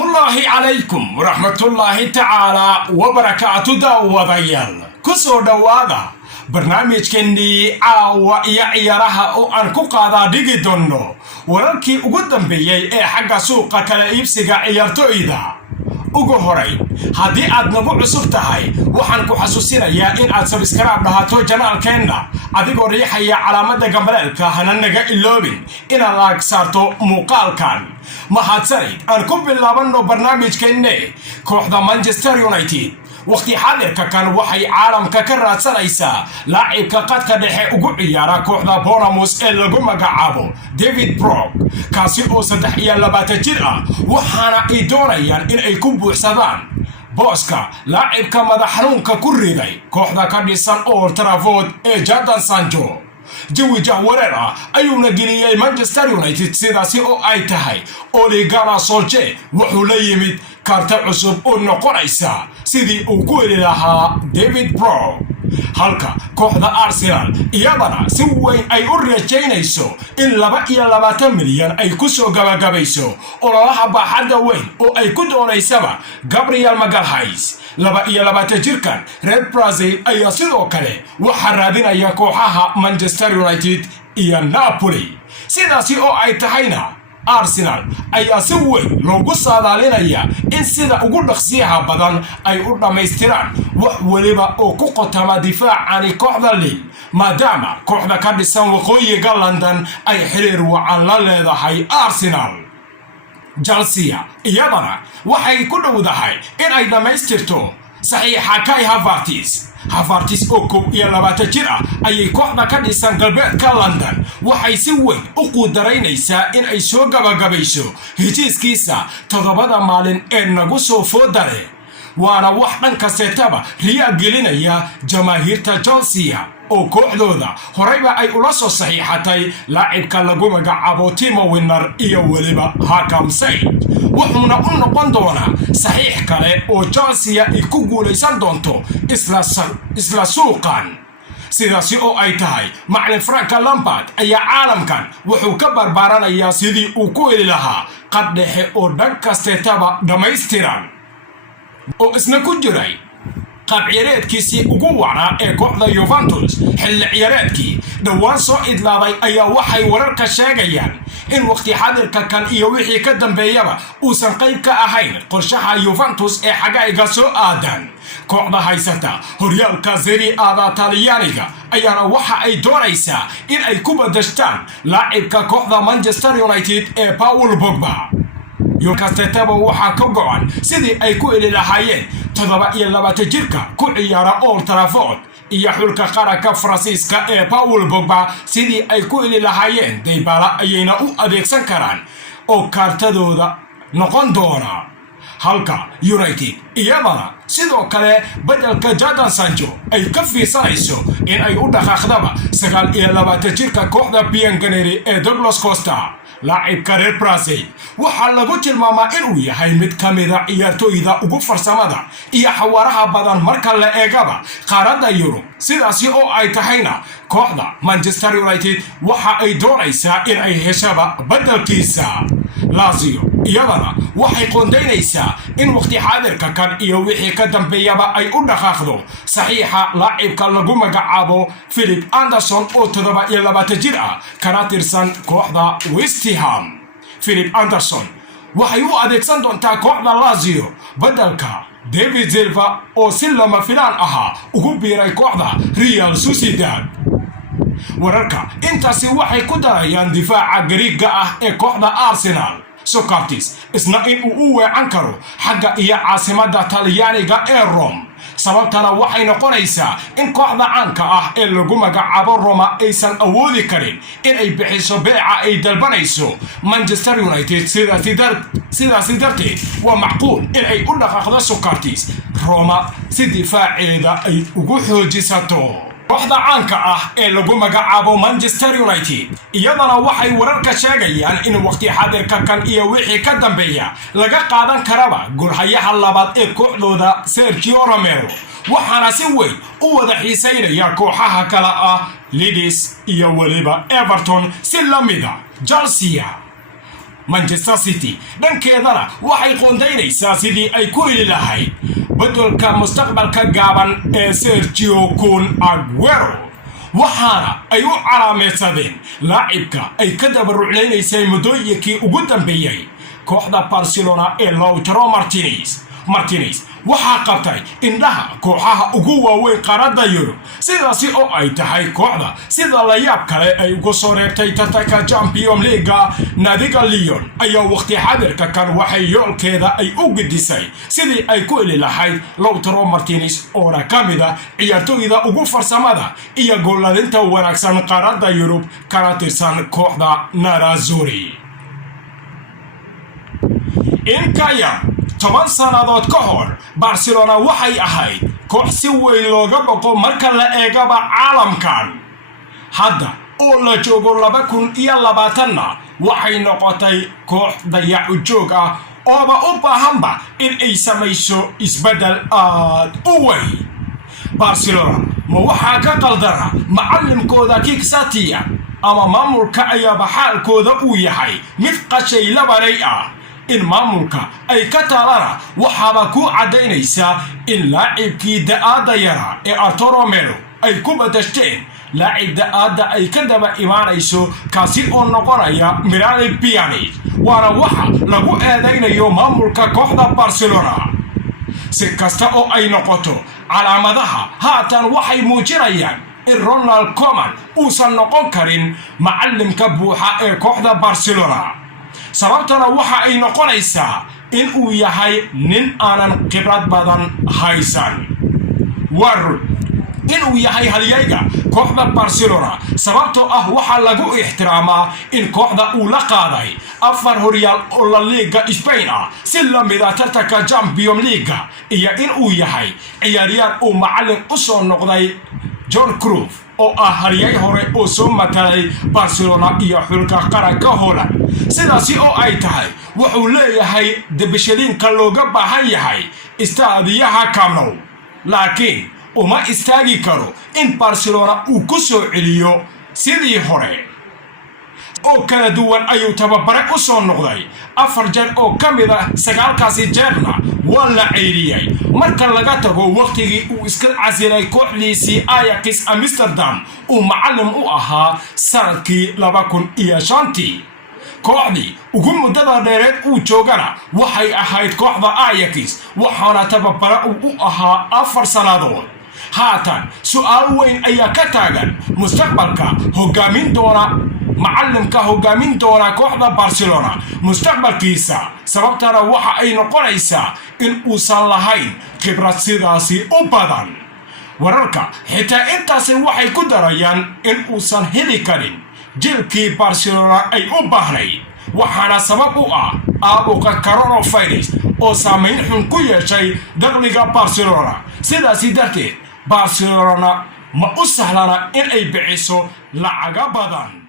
الله عليكم ورحمة الله تعالى وبركاته داوديال كسو دوادا برنامج كندي عاوة يعيرها او انكو قادا ديجي دونو ورالكي اقدم بيي حقا سوقا كلا ايبسيقا عيارتو ايدا ugu horay hadii aad nagu cusub tahay waxaan ku xasuusinayaa in aad subscribe dhahato channelkeena adigoo riixaya calaamada gambaleelka hana naga iloobin inaad like saarto muuqaalkan mahadsanid aan ku bilaabano barnaamijkeena kooxda Manchester United waqti xaadirka kan waxay caalamka ka raadsanaysaa laacibka qadka dhexe ugu ciyaara kooxda Bournemouth ee lagu magacaabo David Brooke kaasi oo 23 jir ah waxaana ay doonayaan in ay ku buuxsadaan booska laacibka madax xanuunka ku riday kooxda ka dhisan Old Trafford ee Jadon Sancho jawi jahwareer ah ayuuna geliyay Manchester United sidaasi oo ay tahay Ole Gunnar Solskjaer wuxuu la yimid karta cusub oo noqonaysa sidii uu ku heli lahaa David Brooke halka kooxda Arsenal iyadana si weyn ay u rajaynayso in 22 milyan ay ku soo gabagabayso ololaha baaxadda weyn oo ay ku doonaysaba Gabriel Magalhaes 22 jirkan Red Brazil ayaa sidoo kale waxa raadinaya kooxaha Manchester United iyo Napoli sidaasi oo ay tahayna Arsenal ayaa si weyn loogu saadaalinaya in sida ugu dhaqsiyaha badan ay u dhameystiraan wax waliba oo ku qotama difaacani kooxda Lille maadaama kooxda ka dhisan waqooyiga London ay xiriir wacan la leedahay Arsenal Chelsea iyadana waxay ku dhowdahay in ay dhameystirto saxiixa Kai Havertz oo 22 jir ah ayay kooxda ka dhisan galbeedka London waxay si weyn u qudaraynaysaa in ay soo gabagabayso heshiiskiisa 7 maalin ee nagu soo foodare waana wax dhanka seetaba riyaa gelinaya jamaahiirta Chelsea oo kooxdooda horeyba ay ula soo saxiixatay laacibka lagu magacaabo Timo Werner iyo waliba Hakim Ziyech wuxuuna u noqon doonaa saxiix kale oo Chelsea ay ku guuleysan doonto isla suuqan sidaasi oo ay tahay macallin Frank Lampard ayaa caalamkan wuxuu ka barbaaranayaa sidii uu ku heli lahaa qad dhexe oo dhan kasteetaba dhammaystiran oo isna ku jiray qaab ciyaareedkiisii ugu wacnaa ee kooxda Juventus xilli ciyaareedkii dhawaan soo idlaaday ayaa waxay wararka sheegayaan in waqti xaadirka kan iyo wixii ka dambeeyaba uusan qayb ka ahayn qorshaha Juventus ee xagayga soo aadan kooxda haysata horyaalka Serie A Talyaaniga ayaana waxa ay doonaysaa in ay ku badashtaan laacibka kooxda Manchester United ee Paul Pogba Yokastetaba waxa ka go'an sidii ay ku heli lahaayeen 27 jirka ku ciyaara Old Trafford iyo xulka qaranka Faransiiska ee Paul Pogba sidii ay ku heli lahaayeen Dybala ayayna u adeegsan karaan oo kaartadooda noqon doona halka United iyadana sidoo kale badalka Jadon Sancho ay ka fiirsanayso in ay u dhaqaaqdaba 29 jirka kooxda Bianconeri ee Douglas Costa laacibka Red Brazil waxa lagu tilmaamaa inuu yahay mid kamida ciyaartooyda ugu farsamada iyo xawaaraha badan marka la eegaba qaaradda Yurub sidaasi oo ay tahayna kooxda Manchester United waxa ay doonaysaa in ay heshaba badalkiisa Lazio iyadana waxay qoondeynaysaa in waqti xaadirka kan iyo wixii ka dambeeyaba ay u dhaqaaqdo saxiixa laacibka lagu magacaabo Philip Anderson oo 27 jir ah kana tirsan kooxda West Ham Philip Anderson waxay u adeegsan doontaa kooxda Lazio badalka David Silva oo si lama filaan aha ugu biiray kooxda Real Sociedad wararka intaasi waxay ku darayaan difaaca Greek ah ee kooxda Arsenal Socrates isna in uu u weecan karo xagga iyo caasimada Talyaaniga ee Rome sababtana waxay noqonaysaa in kooxda caanka ah ee lagu magacaabo Roma aysan awoodi karin in ay bixiso beeca ay dalbanayso Manchester United sidaasi darteed waa macquul in ay u dhaqaaqdo Socrates Roma si difaaceeda ay ugu xoojisato kooxda caanka ah ee lagu magacaabo Manchester United iyadana waxay wararka sheegayaan in waqti xaadirka kan iyo wixii ka dambeeya laga qaadan karaba gurhayaha labaad ee kooxdooda Sergio Romero waxaana si weyn u wada xiiseynaya kooxaha kala ah Leeds iyo waliba Everton si lamida Chelsea Manchester City dhankeedana waxay qoondaynaysaa sidii ay ku heli lahayd beddelka mustaqbalka gaaban ee Sergio Kun Aguero, waxaana ay u calaameedsadeen laacibka ay ka dabaruclaynaysay muddooyinkii ugu dambeeyey kooxda Barcelona ee Lautaro Martinez waxaa qabtay indhaha kooxaha ugu waaweyn qaaradda Yurub, sidaasi oo ay tahay kooxda sida la yaab kale ay ugu soo reebtay tartanka Champions League. naadiga Lyon ayaa waqti xadirka kan waxay yoolkeeda ay u gudisay sidii ay ku heli lahayd Lautaro Martinez oo ka mid ah ciyaartooyda ugu farsamada iyo gooladinta wanaagsan qaaradda Yurub kana tirsan kooxda Nerazzurri. inkaya 10 sannadood ka hor Barcelona waxay ahayd koox si weyn looga boqo marka la eegaba caalamkan. hadda oo la joogo 2020 waxay noqotay koox dayac u joog ah ooba u baahanba in ay samayso isbeddel aad u weyn. Barcelona ma waxaa ka qaldana macallinkooda Kiksatia ama maamulka ayaaba xaalkooda uu yahay mid qashay labanay ah. in maamulka ay ka talana waxaaba ku cadaynaysa in laacibkii da'aada yara ee Arturo Melo ay ku badashteen laacib da'aada ay ka daba imaanayso kaasi oo noqonaya Miralem Pjanic, waana waxa lagu eedaynayo maamulka kooxda Barcelona. si kasta oo ay noqoto calaamadaha haatan waxay muujinayaan in Ronald Koeman uusan noqon karin macallimka buuxa ee kooxda Barcelona. sababtana waxa ay noqonaysaa in uu yahay nin aanan khibrad badan haysan. inuu yahay halyayga kooxda Barcelona sababtoo ah waxa lagu ixtiraamaa in kooxda uu la qaaday 4 horyaal oo la Liga Spain ah si la mid ah tartanka Champions League, iyo in uu yahay ciyaaryahan uu macallin u soo noqday Johan Cruyff oo ah halyay hore oo soo matalay Barcelona iyo xulka qaranka Holland. sidaasi oo ay tahay wuxuu leeyahay debishaliinka looga baahan yahay istaadiyaha Camp Nou, laakiin uma istaagi karo in Barcelona uu ku soo celiyo sidii hore. oo kala duwan ayuu tababare u soo noqday 4 jeer oo ka mid ah 9kaasi jeerna waa la ceyriyay marka laga tago waqtigii uu iska casilay kooxdiisii Ajax Amsterdam uu macallin u ahaa sanadkii 2005. kooxdii ugu muddada dheereed uu joogana waxay ahayd kooxda Ajax, waxaana tababare u ahaa 4 sannadood. haatan su'aal weyn ayaa ka taagan mustaqbalka macallimka hogaamin doona kooxda Barcelona mustaqbalkiisa. sababtana waxa ay noqonaysaa in uusan lahayn khibrad sidaasi u badan. wararka xitaa intaasi waxay ku darayaan in uusan heli karin jilkii Barcelona ay u baahnayd, waxaana sabab u ah caabuqa coronavirus oo saameyn xun ku yeeshay dakhliga Barcelona. sidaasi darteed Barcelona ma u sahlana in ay bixiso lacaga badan.